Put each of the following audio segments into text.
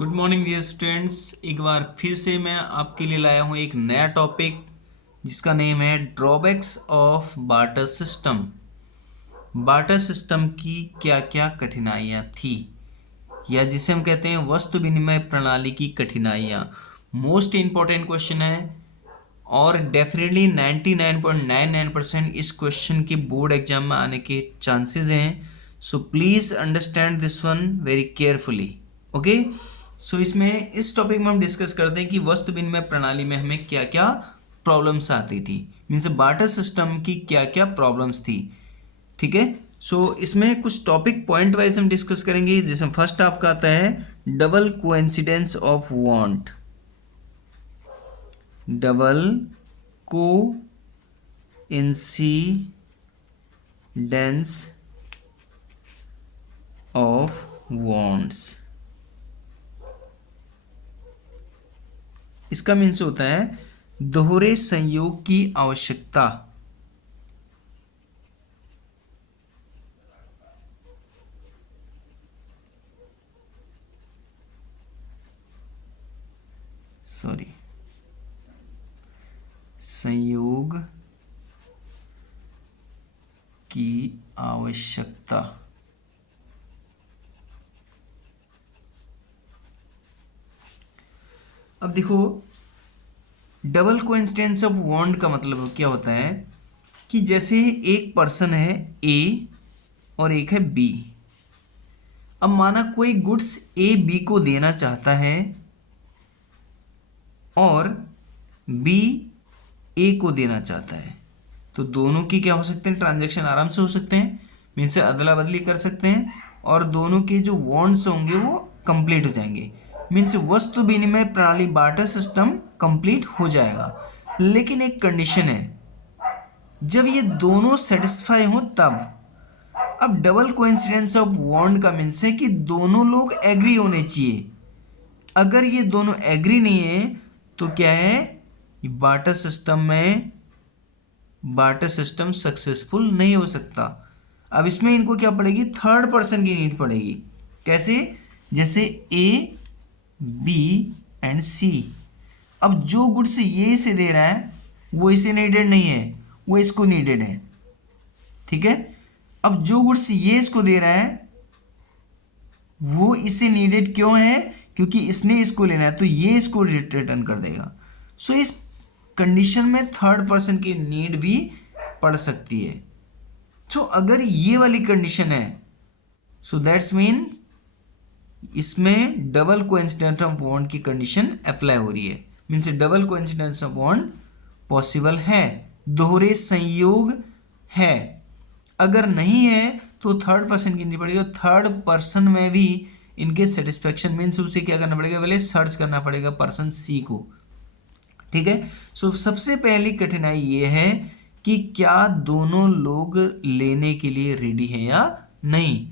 Good morning dear students. एक बार फिर से मैं आपके लिए लाया हूँ एक नया टॉपिक जिसका नेम है drawbacks of barter system. Barter system की क्या क्या कठिनाइयाँ थी, या जिसे हम कहते हैं वस्तु विनिमय प्रणाली की कठिनाइयाँ। मोस्ट इम्पॉर्टेंट क्वेश्चन है और डेफिनेटली 99.99% इस क्वेश्चन के बोर्ड एग्जाम में आने के चांसेस हैं। So please understand this one very carefully. Okay, so इसमें इस टॉपिक में हम डिस्कस करते हैं कि वस्तु विनिमय प्रणाली में हमें क्या क्या प्रॉब्लम्स आती थी, मीन्स बार्टर सिस्टम की क्या क्या प्रॉब्लम्स थी। ठीक है, सो इसमें कुछ टॉपिक पॉइंट वाइज हम डिस्कस करेंगे, जिसमें फर्स्ट आपका आता है double coincidence of want. Double को इंसिडेंस ऑफ वांट्स। इसका मीन्स होता है दोहरे संयोग की आवश्यकता। संयोग की आवश्यकता। अब देखो, डबल कोइंसिडेंस ऑफ वांट का मतलब क्या होता है कि जैसे एक पर्सन है ए और एक है बी। अब माना कोई गुड्स ए बी को देना चाहता है और बी ए को देना चाहता है, तो दोनों की क्या हो सकते हैं, ट्रांजैक्शन आराम से हो सकते हैं, मीन्स अदला बदली कर सकते हैं और दोनों के जो वांट्स होंगे वो कंप्लीट हो जाएंगे। मीन्स वस्तु विनिमय प्रणाली बार्टर सिस्टम कंप्लीट हो जाएगा। लेकिन एक कंडीशन है, जब ये दोनों सेटिस्फाई हो तब। अब डबल कोइंसिडेंस ऑफ वांट का मीन्स है कि दोनों लोग एग्री होने चाहिए। अगर ये दोनों एग्री नहीं है तो क्या है, बार्टर सिस्टम सक्सेसफुल नहीं हो सकता। अब इसमें इनको क्या पड़ेगी, थर्ड पर्सन की नीड पड़ेगी। कैसे, जैसे ए बी एंड सी। अब जो गुड्स ये इसे दे रहा है वो इसे नीडेड नहीं है, वो इसको नीडेड है। ठीक है, अब जो गुड्स ये इसको दे रहा है वो इसे नीडेड क्यों है, क्योंकि इसने इसको लेना है तो ये इसको रिटर्न कर देगा। सो इस कंडीशन में थर्ड पर्सन की नीड भी पड़ सकती है। सो अगर ये वाली कंडीशन है, सो दैट्स मीन इसमें डबल कोइंसिडेंस ऑफ वांट की कंडीशन अप्लाई हो रही है। Means double coincidence of want possible है, दोहरे संयोग है। अगर नहीं है तो थर्ड पर्सन की नहीं पड़ेगी, और थर्ड पर्सन में भी इनके सेटिस्फेक्शन मीन्स उसे क्या करना पड़ेगा, पहले सर्च करना पड़ेगा पर्सन सी को। ठीक है, सो सबसे पहली कठिनाई ये है कि क्या दोनों लोग लेने के लिए रेडी हैं या नहीं।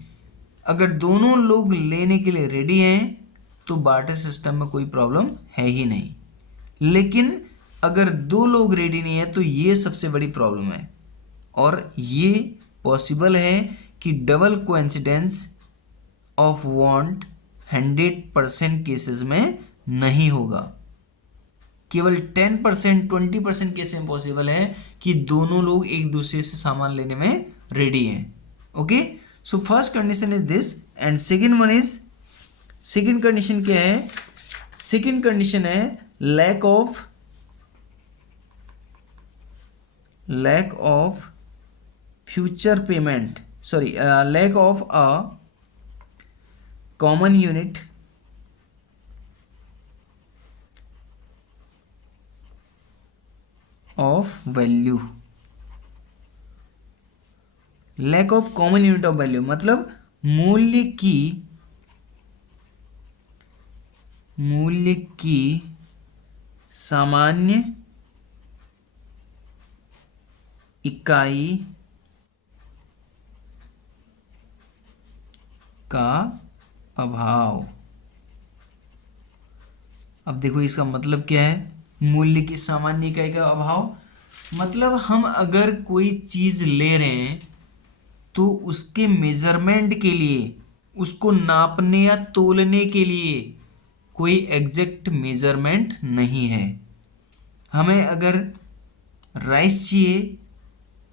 अगर दोनों लोग लेने के लिए रेडी हैं तो बार्टर सिस्टम में कोई प्रॉब्लम है ही नहीं। लेकिन अगर दो लोग रेडी नहीं है तो ये सबसे बड़ी प्रॉब्लम है, और ये पॉसिबल है कि double coincidence of want 100% cases में नहीं होगा। केवल 10% 20% केस में पॉसिबल है कि दोनों लोग एक दूसरे से सामान लेने में रेडी हैं। Okay, so first condition is this and second one is, second condition क्या है, सेकंड कंडीशन है lack of future payment, sorry lack of a common unit of value. Lack of common unit of value मतलब मूल्य की सामान्य इकाई का अभाव। अब देखो इसका मतलब क्या है, मूल्य की सामान्य इकाई का अभाव मतलब हम अगर कोई चीज ले रहे हैं तो उसके मेजरमेंट के लिए, उसको नापने या तोलने के लिए कोई एग्जैक्ट मेजरमेंट नहीं है। हमें अगर राइस चाहिए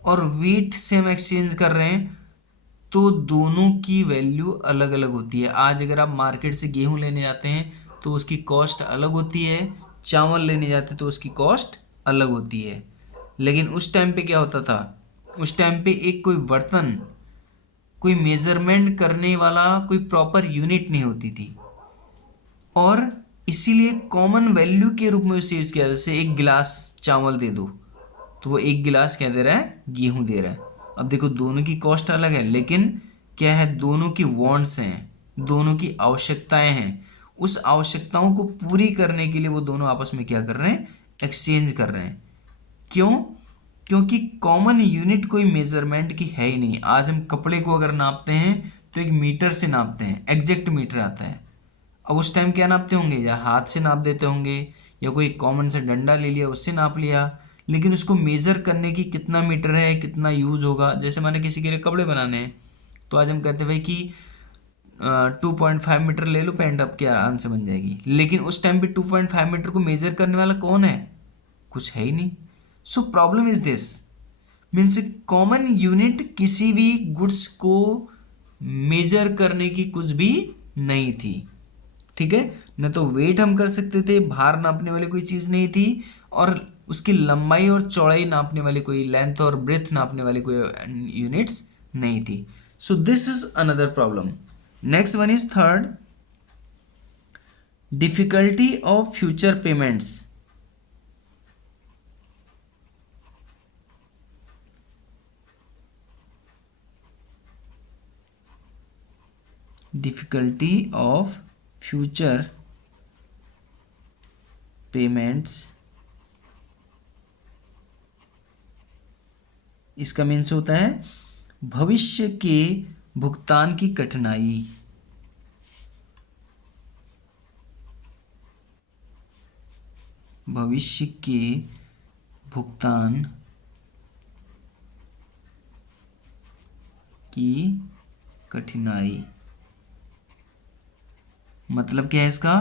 और वेट से हम एक्सचेंज कर रहे हैं तो दोनों की वैल्यू अलग अलग होती है। आज अगर आप मार्केट से गेहूं लेने जाते हैं तो उसकी कॉस्ट अलग होती है, चावल लेने जाते हैं तो उसकी कॉस्ट अलग होती है। लेकिन उस टाइम पे क्या होता था, उस टाइम पे एक कोई बर्तन, कोई मेजरमेंट करने वाला कोई प्रॉपर यूनिट नहीं होती थी, और इसीलिए कॉमन वैल्यू के रूप में उसे यूज किया। जैसे एक गिलास चावल दे दो तो वो एक गिलास क्या दे रहा है, गेहूं दे रहा है। अब देखो दोनों की कॉस्ट अलग है, लेकिन क्या है, दोनों की वांट्स हैं, दोनों की आवश्यकताएं हैं। उस आवश्यकताओं को पूरी करने के लिए वो दोनों आपस में क्या कर रहे हैं, एक्सचेंज कर रहे हैं। क्यों? क्योंकि कॉमन यूनिट कोई मेजरमेंट की है ही नहीं। आज हम कपड़े को अगर नापते हैं तो एक मीटर से नापते हैं, एग्जैक्ट मीटर आता है। अब उस टाइम क्या नापते होंगे, या हाथ से नाप देते होंगे, या कोई कॉमन से डंडा ले लिया उससे नाप लिया। लेकिन उसको मेजर करने की कितना मीटर है, कितना यूज होगा। जैसे मैंने किसी के लिए कपड़े बनाने हैं तो आज हम कहते हैं भाई कि 2.5 मीटर ले लो, पैंट आपकी आराम से बन जाएगी। लेकिन उस टाइम पे 2.5 मीटर को मेजर करने वाला कौन है, कुछ है ही नहीं। So problem is this, means common unit किसी भी गुड्स को मेजर करने की कुछ भी नहीं थी। ठीक है, न तो वेट हम कर सकते थे, भार नापने वाली कोई चीज़ नहीं थी, और उसकी लंबाई और चौड़ाई नापने वाली कोई, लेंथ और ब्रेथ नापने वाली कोई यूनिट्स नहीं थी। सो this is another problem. Next one is third, difficulty of future payments. Difficulty of future payments, इसका मीन्स होता है भविष्य के भुगतान की कठिनाई। भविष्य के भुगतान की कठिनाई मतलब क्या है इसका,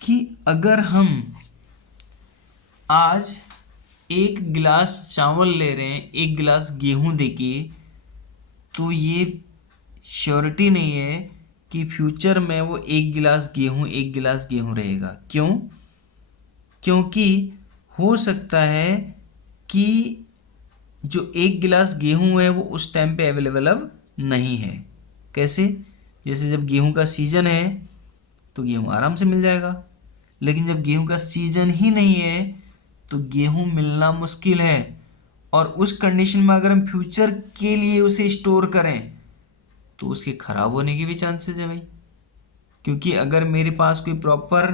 कि अगर हम आज एक गिलास चावल ले रहे हैं, एक गिलास गेहूं देके, तो ये श्योरिटी नहीं है कि फ्यूचर में वो एक गिलास गेहूं रहेगा। क्यों? क्योंकि हो सकता है कि जो एक गिलास गेहूं है वो उस टाइम पे अवेलेबल अब नहीं है। कैसे? जैसे जब गेहूं का सीजन है तो गेहूं आराम से मिल जाएगा, लेकिन जब गेहूं का सीजन ही नहीं है तो गेहूं मिलना मुश्किल है। और उस कंडीशन में अगर हम फ्यूचर के लिए उसे स्टोर करें तो उसके खराब होने के भी चांसेस है भाई। क्योंकि अगर मेरे पास कोई प्रॉपर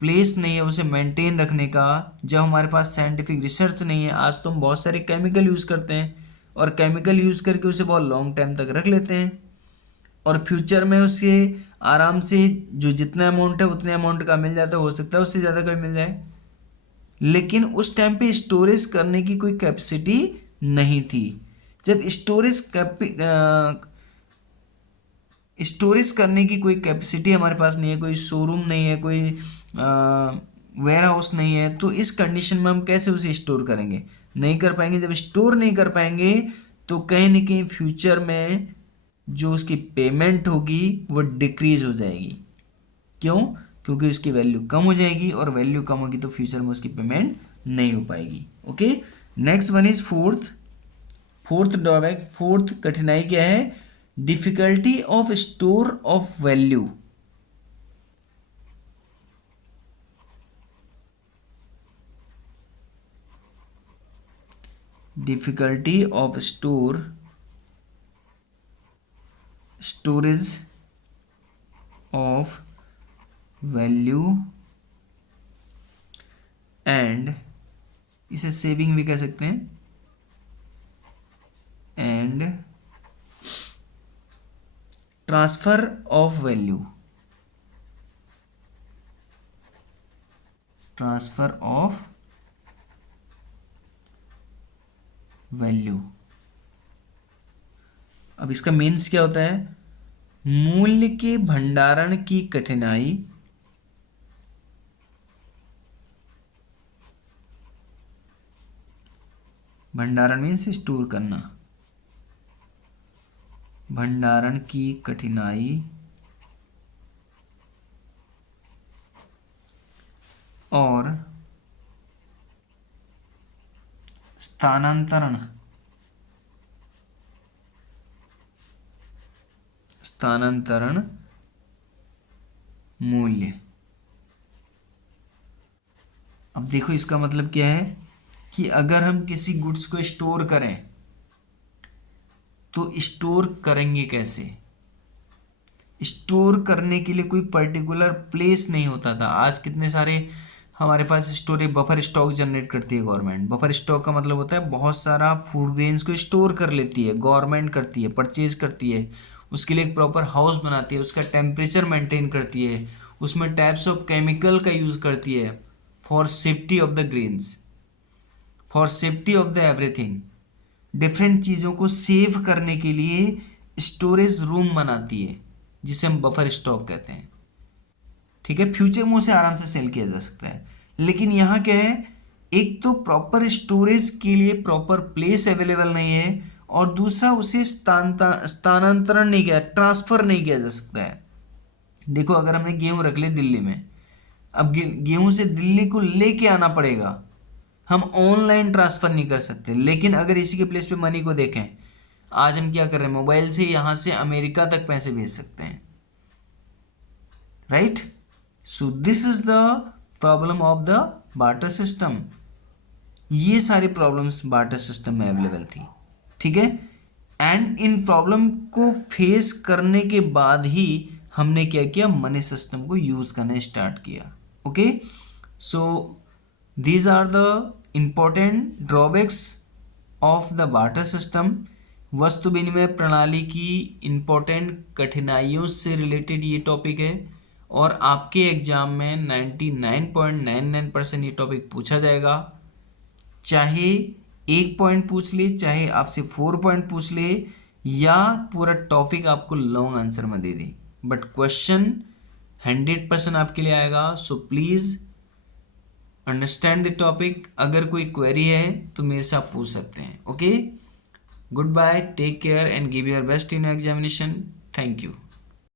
प्लेस नहीं है उसे मेंटेन रखने का, जब हमारे पास साइंटिफिक रिसर्च नहीं है, आज तो हम बहुत सारे केमिकल यूज़ करते हैं और केमिकल यूज़ करके उसे बहुत लॉन्ग टाइम तक रख लेते हैं, और फ्यूचर में उससे आराम से जो जितना अमाउंट है उतने अमाउंट का मिल जाता है, हो सकता है उससे ज़्यादा का मिल जाए। लेकिन उस टाइम पे स्टोरेज करने की कोई कैपेसिटी नहीं थी। जब स्टोरेज करने की कोई कैपेसिटी हमारे पास नहीं है, कोई शोरूम नहीं है, कोई वेयर हाउस नहीं है, तो इस कंडीशन में हम कैसे उसे स्टोर करेंगे? नहीं कर पाएंगे। जब स्टोर नहीं कर पाएंगे तो कहीं ना कहीं फ्यूचर में जो उसकी पेमेंट होगी वो डिक्रीज हो जाएगी। क्यों? क्योंकि उसकी वैल्यू कम हो जाएगी, और वैल्यू कम होगी तो फ्यूचर में उसकी पेमेंट नहीं हो पाएगी। Okay, next one is fourth drawback, fourth कठिनाई क्या है? Difficulty of store of value. Difficulty of storage of value, and इसे सेविंग भी कह सकते हैं, and transfer of value. Transfer of value, अब इसका मीन्स क्या होता है? मूल्य के भंडारण की कठिनाई, भंडारण मीन्स स्टोर करना, भंडारण की कठिनाई और स्थानांतरण मूल्य। अब देखो इसका मतलब क्या है कि अगर हम किसी गुड्स को स्टोर करें तो स्टोर करेंगे कैसे। स्टोर करने के लिए कोई पर्टिकुलर प्लेस नहीं होता था। आज कितने सारे हमारे पास स्टोरेज बफर स्टॉक जनरेट करती है गवर्नमेंट। बफर स्टॉक का मतलब होता है बहुत सारा फूड ग्रेन्स को स्टोर कर लेती है गवर्नमेंट, करती है परचेज करती है, उसके लिए एक प्रॉपर हाउस बनाती है, उसका टेम्परेचर मेंटेन करती है, उसमें टाइप्स ऑफ केमिकल का यूज़ करती है for safety of the grains, for safety of the everything. Different चीज़ों को सेव करने के लिए स्टोरेज रूम बनाती है जिसे हम बफर स्टॉक कहते हैं। ठीक है, फ्यूचर में उसे आराम से सेल किया जा सकता है। लेकिन यहाँ क्या है, एक तो प्रॉपर स्टोरेज के लिए प्रॉपर प्लेस अवेलेबल नहीं है और दूसरा उसे स्थानांतरण नहीं किया, ट्रांसफर नहीं किया जा सकता है। देखो अगर हमने गेहूं रख ली दिल्ली में, अब गेहूं से दिल्ली को लेके आना पड़ेगा, हम ऑनलाइन ट्रांसफर नहीं कर सकते। लेकिन अगर इसी के प्लेस पे मनी को देखें, आज हम क्या कर रहे हैं, मोबाइल से यहाँ से अमेरिका तक पैसे भेज सकते हैं, right. So this is the problem of the barter system. ये सारी प्रॉब्लम्स बार्टर सिस्टम में अवेलेबल थी, ठीक है। एंड इन प्रॉब्लम को फेस करने के बाद ही हमने क्या किया, मनी सिस्टम को यूज करना स्टार्ट किया। Okay, so these are the important drawbacks of the barter system. वस्तु विनिमय प्रणाली की इंपॉर्टेंट कठिनाइयों से रिलेटेड ये टॉपिक है और आपके एग्जाम में 99.99% ये टॉपिक पूछा जाएगा। चाहे 1 पॉइंट पूछ ले, चाहे आपसे 4 पॉइंट पूछ ले, या पूरा टॉपिक आपको लॉन्ग आंसर में दे दे, बट क्वेश्चन 100% आपके लिए आएगा। सो प्लीज़ अंडरस्टैंड द टॉपिक। अगर कोई क्वेरी है तो मेरे से आप पूछ सकते हैं। Okay, goodbye, take care and give your best in examination. Thank you.